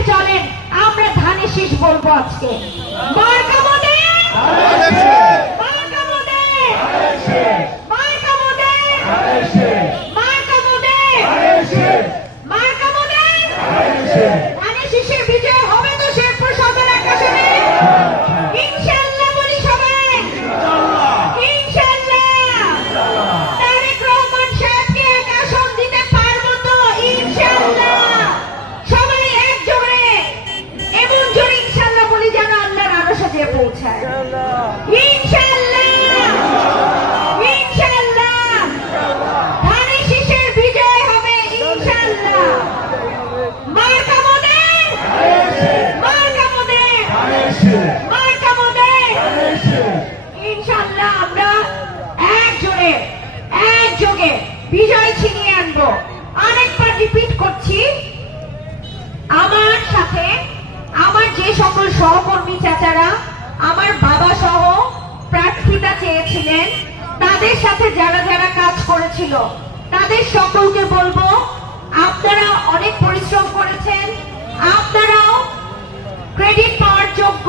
সাথে চলেন আমরা ধানের শীষ বলবো আজকে। মার্কা মোদের, মার্কা মোদের, মার্কা মোদের, মার্কা মোদের, মার্কা মোদের। ধানের শীষের বিজয় হবে তো শেরপুর সদর এক আসনে ইনশাআল্লাহ, বলি সবাই ইনশাআল্লাহ। তারেক রহমান সাহেবকে এক আসন দিতে পারবো তো ইনশাআল্লাহ। সবাই একজোড়ে এমন জোরে ইনশাআল্লাহ বলি যেন আল্লাহর আরো সাজিয়ে পৌঁছায় ইনশাআল্লাহ, ইনশাআল্লাহ। ধানের শীষের বিজয় হবে ইনশাআল্লাহ। মার্কা মোদের, মার্কা মোদের, মার্কা মোদের। ইনশাআল্লাহ আমরা একযোগে বিজয় ছিনিয়ে আনবো। আরেকবার রিপিট করছি, আমার সাথে আমার যে সকল সহকর্মী চাচারা আমার বাবা সহ প্রার্থিতা চেয়েছিলেন, তাদের সাথে যারা যারা কাজ করেছিল তাদের সকলকে বলবো, আপনারা অনেক পরিশ্রম করেছেন, আপনারাও ক্রেডিট পাওয়ার যোগ্য,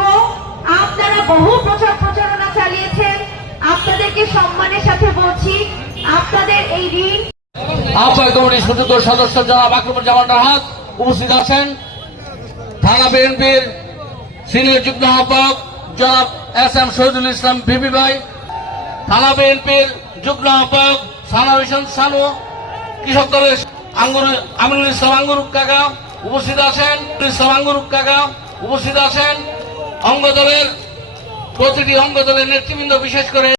আপনারা বহু প্রচার প্রচারণা চালিয়েছেন। আপনাদেরকে সম্মানের সাথে বলছি, আপনাদের এই ঋণ। আহ্বায়ক কমিটির সুযোগ্য সদস্য জনাব আকরুজ্জামান রাহাত উপস্থিত আছেন। থানা বিএনপির সিনিয়র যুগ্ম আহ্বায়ক জনাব এস.এম. শহীদুল ইসলাম ভিপি ভাই, থানা বিএনপির যুগ্ম আহ্বায়ক সানা হোসেন সানু, কৃষক দলের আমিনুল ইসলাম আঙ্গুর কাকা উপস্থিত আছেন, অঙ্গ দলের প্রতিটি অঙ্গ দলের নেতৃবৃন্দ, বিশেষ করে